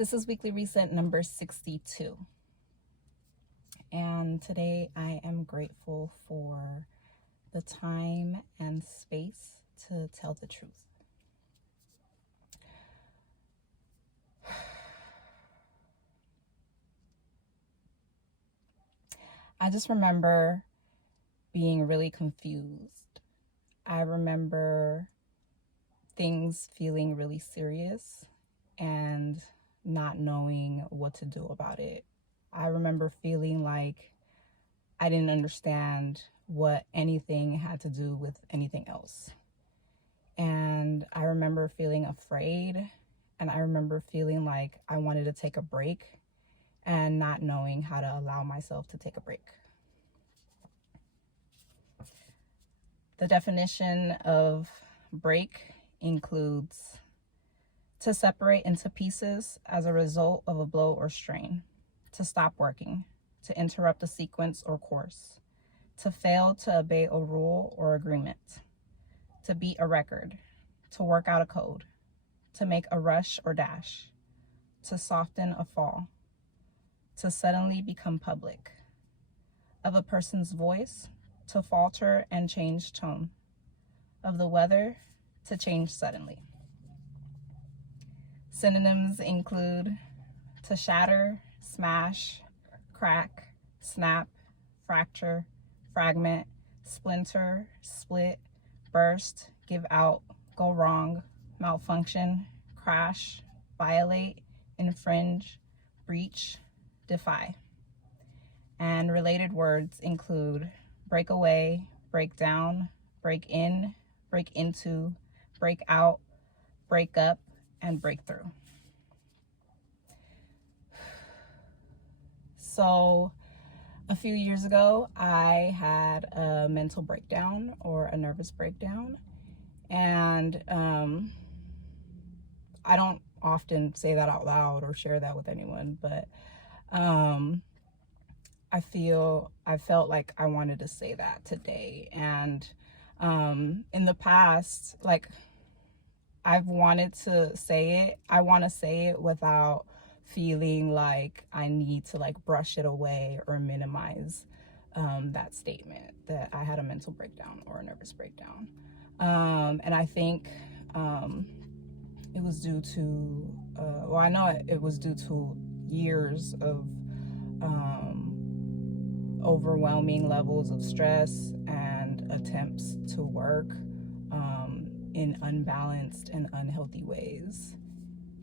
This is Weekly Reset number 62. And today I am grateful for the time and space to tell the truth. I just remember being really confused. I remember things feeling really serious and not knowing what to do about it. I remember feeling like I didn't understand what anything had to do with anything else. And I remember feeling afraid, and I remember feeling like I wanted to take a break and not knowing how to allow myself to take a break. The definition of break includes to separate into pieces as a result of a blow or strain, to stop working, to interrupt a sequence or course, to fail to obey a rule or agreement, to beat a record, to work out a code, to make a rush or dash, to soften a fall, to suddenly become public, of a person's voice, to falter and change tone, of the weather, to change suddenly. Synonyms include to shatter, smash, crack, snap, fracture, fragment, splinter, split, burst, give out, go wrong, malfunction, crash, violate, infringe, breach, defy. And related words include break away, break down, break in, break into, break out, break up, and breakthrough. So a few years ago, I had a mental breakdown or a nervous breakdown. And I don't often say that out loud or share that with anyone, but I felt like I wanted to say that today. And in the past, like, I've wanted to say it. I want to say it without feeling like I need to like brush it away or minimize that statement that I had a mental breakdown or a nervous breakdown. And I think it was due to, I know it was due to years of overwhelming levels of stress and attempts to work in unbalanced and unhealthy ways.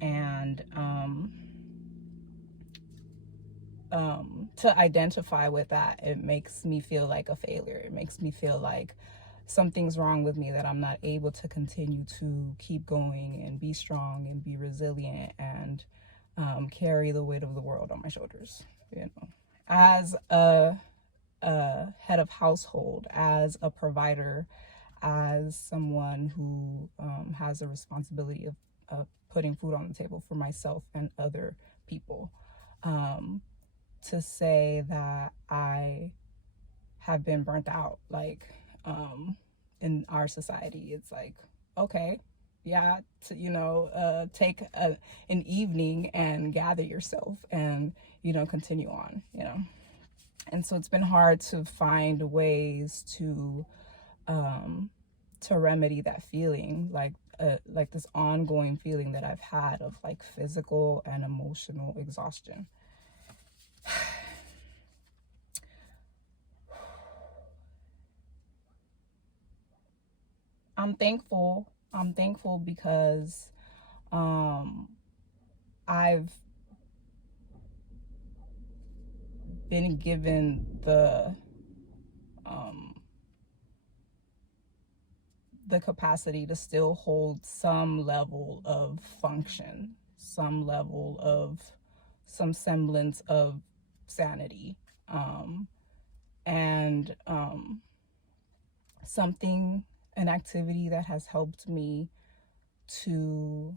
And to identify with that, it makes me feel like a failure. It makes me feel like something's wrong with me, that I'm not able to continue to keep going and be strong and be resilient and carry the weight of the world on my shoulders. You know, as a head of household, as a provider, as someone who has a responsibility of putting food on the table for myself and other people, to say that I have been burnt out, like, in our society, it's like, okay, yeah, take an evening and gather yourself and, continue on, And so it's been hard to find ways to remedy that feeling, like this ongoing feeling that I've had of like physical and emotional exhaustion. I'm thankful because I've been given the capacity to still hold some level of function, some semblance of sanity, and an activity that has helped me to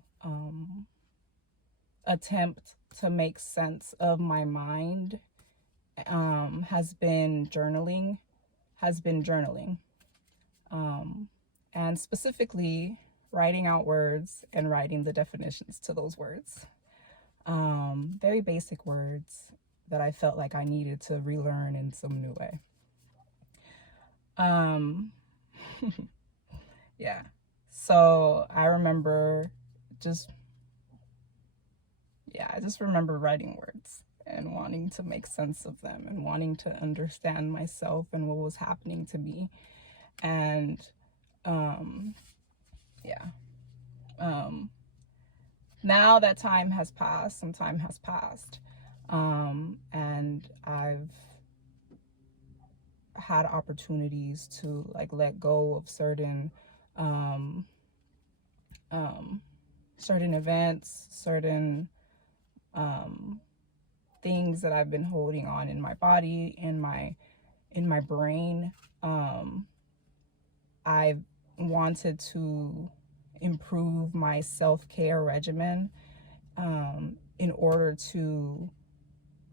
attempt to make sense of my mind has been journaling. And specifically writing out words and writing the definitions to those words. Very basic words that I felt like I needed to relearn in some new way. Um, yeah. So I remember just, yeah, I just remember writing words and wanting to make sense of them and wanting to understand myself and what was happening to me. And um, yeah, um, now that time has passed, some time has passed, and I've had opportunities to like let go of um, um, certain events, certain um, things that I've been holding on in my body, in my brain. Um, I wanted to improve my self-care regimen in order to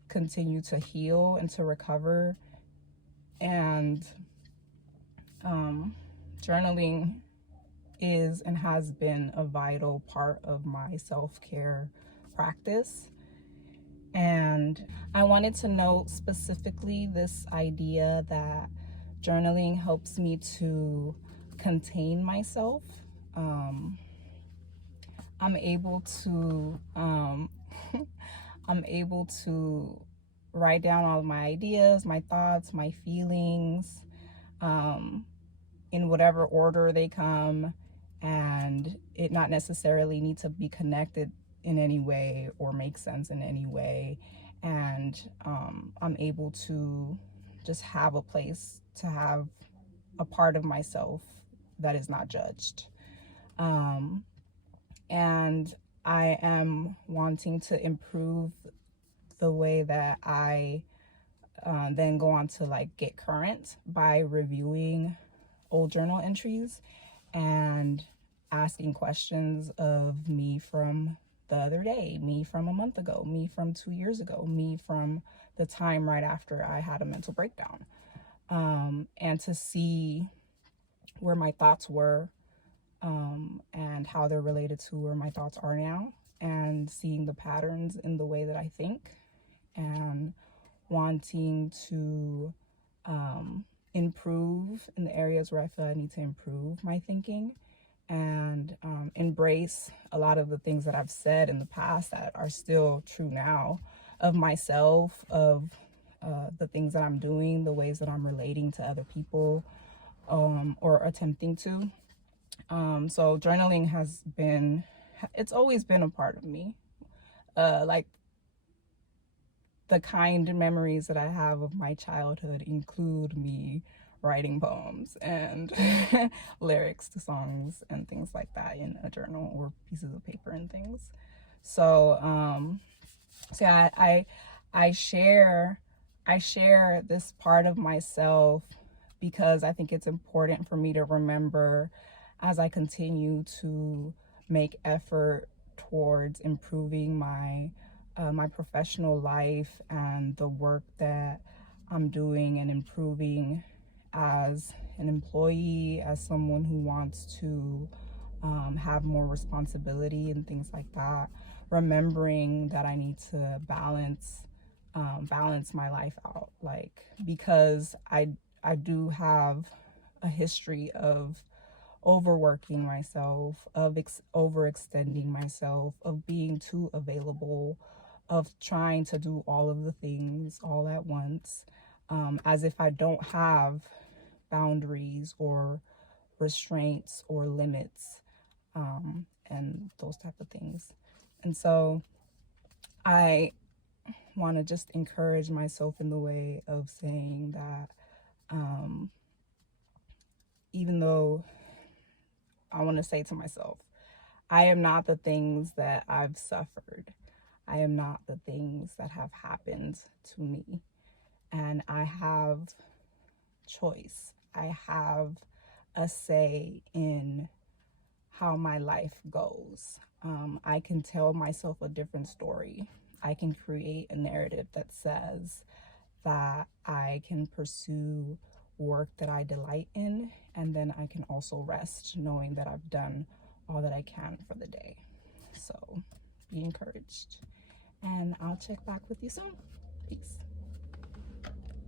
continue to heal and to recover. And journaling is and has been a vital part of my self-care practice. And I wanted to note specifically this idea that journaling helps me to contain myself. Um, I'm able to I'm able to write down all of my ideas, my thoughts, my feelings, um, in whatever order they come, and it not necessarily need to be connected in any way or make sense in any way. And I'm able to just have a place to have a part of myself that is not judged. Um, and I am wanting to improve the way that I then go on to like get current by reviewing old journal entries and asking questions of me from the other day, me from a month ago, me from 2 years ago, me from the time right after I had a mental breakdown, and to see where my thoughts were, and how they're related to where my thoughts are now, and seeing the patterns in the way that I think, and wanting to improve in the areas where I feel I need to improve my thinking, and embrace a lot of the things that I've said in the past that are still true now of myself, of the things that I'm doing, the ways that I'm relating to other people, or attempting to. So journaling has been, it's always been a part of me. Like the kind memories that I have of my childhood include me writing poems and lyrics to songs and things like that in a journal or pieces of paper and things. So, yeah, I share this part of myself because I think it's important for me to remember as I continue to make effort towards improving my professional life and the work that I'm doing, and improving as an employee, as someone who wants to have more responsibility and things like that. Remembering that I need to balance my life out, like, because I do have a history of overworking myself, of overextending myself, of being too available, of trying to do all of the things all at once, as if I don't have boundaries or restraints or limits, and those type of things. And so I want to just encourage myself in the way of saying that, um, even though I want to say to myself, I am not the things that I've suffered. I am not the things that have happened to me. And I have choice. I have a say in how my life goes. I can tell myself a different story. I can create a narrative that says that I can pursue work that I delight in, and then I can also rest knowing that I've done all that I can for the day. So be encouraged. and I'll check back with you soon. Peace.